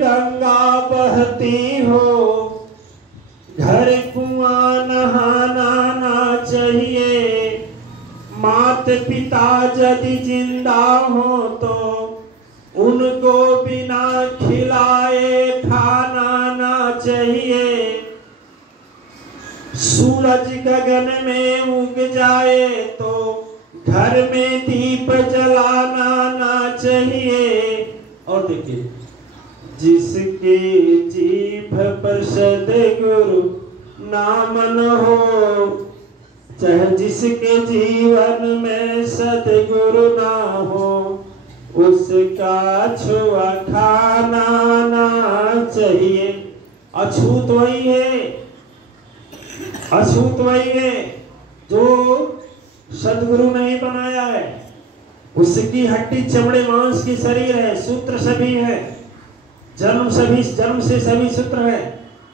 गंगा बहती हो, घर कुआं नहाना ना चाहिए। मात पिता यदि जिंदा हो तो उनको बिना खिलाए खाना ना चाहिए। सूरज गगन में उग जाए तो घर में दीप जलाना ना चाहिए। और देखिए, जिसके जीभ पर सद्गुरु नाम न हो, चाहे जिसके जीवन में सद्गुरु ना हो, उसका छुआ खाना ना चाहिए। अछूत वही है, अछूत वही है जो सद्गुरु ने ही बनाया है। उसकी हड्डी चमड़े मांस की शरीर है, सूत्र सभी है, जन्म से सभी सूत्र है।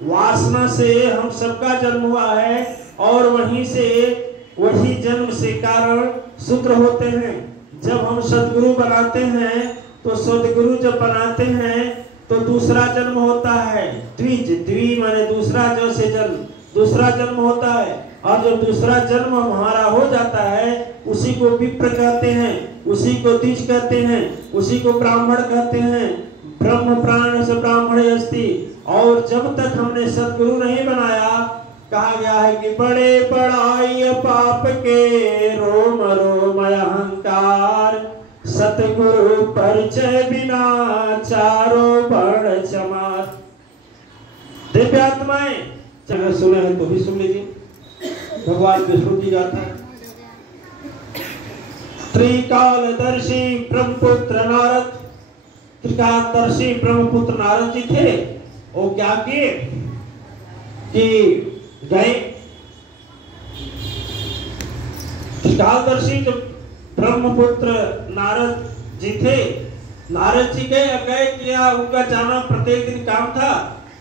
वासना से हम सबका जन्म हुआ है और वही जन्म से कारण सूत्र होते हैं। जब हम सद्गुरु बनाते हैं तो सद्गुरु जब बनाते हैं तो दूसरा जन्म होता है, द्वि माने दूसरा, जैसे जन्म दूसरा जन्म होता है। और जब दूसरा जन्म हमारा हो जाता है, उसी को विप्र कहते हैं, उसी को द्विज कहते हैं, उसी को ब्राह्मण कहते हैं। ब्रह्म प्राण से ब्राह्मण अस्ति। और जब तक हमने सद्गुरु नहीं बनाया, कहा गया है कि बड़े बड़ाई पाप के रोम रोम अहंकार, सतगुरु परिचय बिना चारों वर्ण चमार। दिव्यात्माएं चाहे सुने हैं तो भी सुन लीजिए। भगवान विष्णु की गाथा। त्रिकालदर्शी ब्रह्मपुत्र नारद, त्रिकालदर्शी ब्रह्मपुत्र नारद जी थे। वो क्या किए कि गए, त्रिकालदर्शी जो ब्रह्मपुत्र नारद जी थे, नारद जी गए किया, उनका जाना प्रत्येक दिन काम था।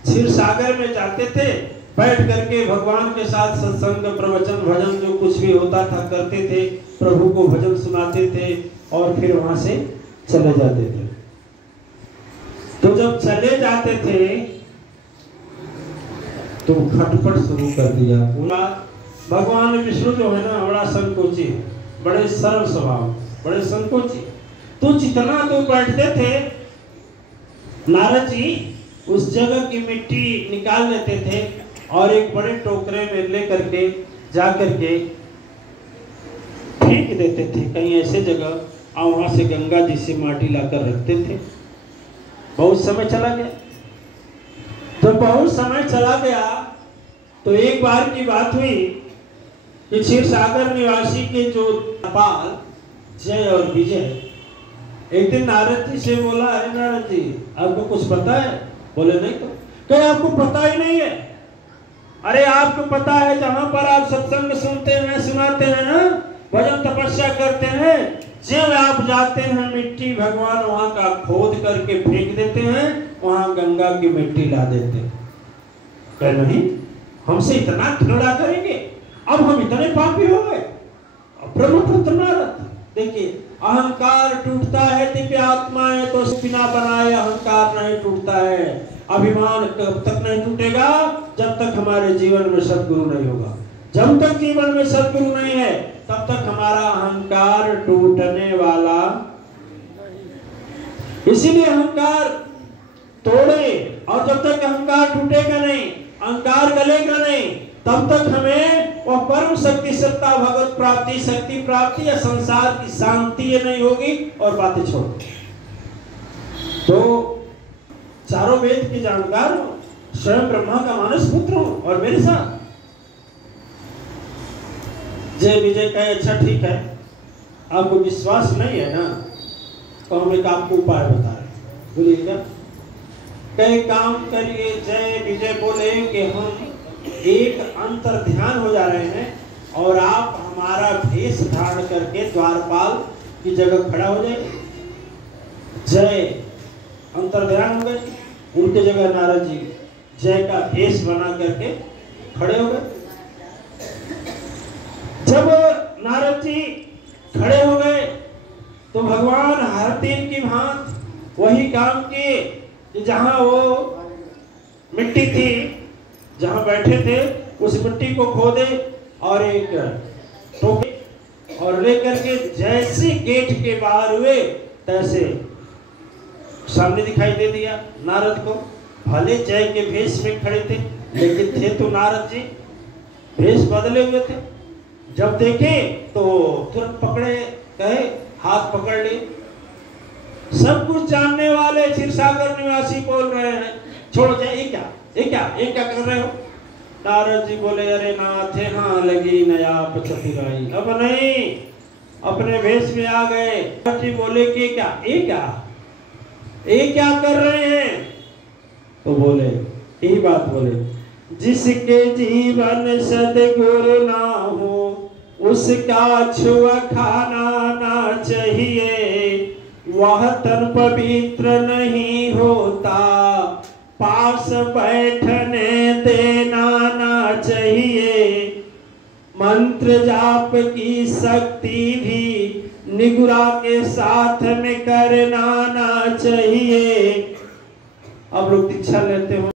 क्षीर सागर में जाते थे, बैठ करके भगवान के साथ सत्संग प्रवचन भजन जो कुछ भी होता था करते थे, प्रभु को भजन सुनाते थे और फिर वहां से चले जाते थे। तो जब चले जाते थे तो खटपट शुरू कर दिया। भगवान विष्णु जो है ना, बड़ा संकोची है, बड़े सरल स्वभाव, बड़े संकोची। तो जितना तो बैठते थे, नारद जी उस जगह की मिट्टी निकाल लेते थे और एक बड़े टोकरे में ले करके जा करके फेंक देते थे कहीं ऐसे जगह, और वहां से गंगा जी से माटी लाकर रखते थे। बहुत समय चला गया। तो बहुत समय चला गया तो एक बार की बात हुई कि क्षीर सागर निवासी के जो पाल जय और विजय एक दिन नारद जी से बोला, अरे नारद जी आपको कुछ पता है? बोले नहीं। तो क्या आपको पता ही नहीं है? अरे आपको पता है जहां पर आप सत्संग सुनते हैं, सुनाते हैं ना, भजन तपस्या करते हैं, जब आप जाते हैं मिट्टी भगवान वहां का खोद करके फेंक देते हैं, वहां गंगा की मिट्टी ला देते हैं। कह नहीं, हमसे इतना घृणा करेंगे? अब हम इतने पापी हो गए? ब्रह्मपुत्र नारद देखिए, अहंकार टूटता है दिव्य आत्माएं तो बिना बनाए अहंकार नहीं टूटता है। अभिमान कब तक नहीं टूटेगा? जब तक हमारे जीवन में सद्गुरु नहीं होगा। जब तक जीवन में सद्गुरु नहीं है तब तक हमारा अहंकार टूटने वाला। इसीलिए अहंकार तोड़े, और जब तक अहंकार टूटेगा नहीं, अहंकार गलेगा नहीं, तब तक हमें वह परम शक्ति सत्ता भगवत प्राप्ति शक्ति प्राप्ति या संसार की शांति ये नहीं होगी। और बातें छोड़, तो चारों वेद की जानकार हो, स्वयं ब्रह्मा का मानस पुत्र हो और मेरे साथ जय विजय कहे अच्छा ठीक है, आपको विश्वास नहीं है ना, तो हम एक आपको उपाय बता रहे, बोलिएगा। कई काम करिए, जय विजय बोले कि हम एक अंतर ध्यान हो जा रहे हैं और आप हमारा भेष धारण करके द्वारपाल की जगह खड़ा हो जाए। जय अंतर ध्यान हो गए, उनके जगह नारद जी जय का भेष बना करके खड़े हो गए। जब नारद जी खड़े हो गए तो भगवान हर दिन की भांति वही काम किए कि जहां वो मिट्टी थी, जहां बैठे थे, उस मिट्टी को खोदे और एक टोके और लेकर के जैसे गेट के बाहर हुए तैसे सामने दिखाई दे दिया नारद को। भले जय के भेष में खड़े थे, लेकिन थे तो नारद जी, भेष बदले हुए थे। जब देखे तो तुरंत पकड़े, कहे हाथ पकड़ लिए। सब कुछ जानने वाले क्षीरसागर निवासी बोल रहे हैं, छोड़ो जाए, ये क्या कर रहे हो? नारद जी बोले, अरे नाथ हाँ लगी नया पचतीराई, अब नहीं, अपने भेष में आ गए। नारद जी बोले कि ये क्या कर रहे हैं? तो बोले यही बात बोले, जिसके जीवन सद्गुरु ना हो उसका छुआ खाना ना चाहिए, वह तन पवित्र नहीं होता, पास बैठने देना ना चाहिए, मंत्र जाप की शक्ति भी निगुरा के साथ में करना ना चाहिए। अब लोग दीक्षा लेते हो।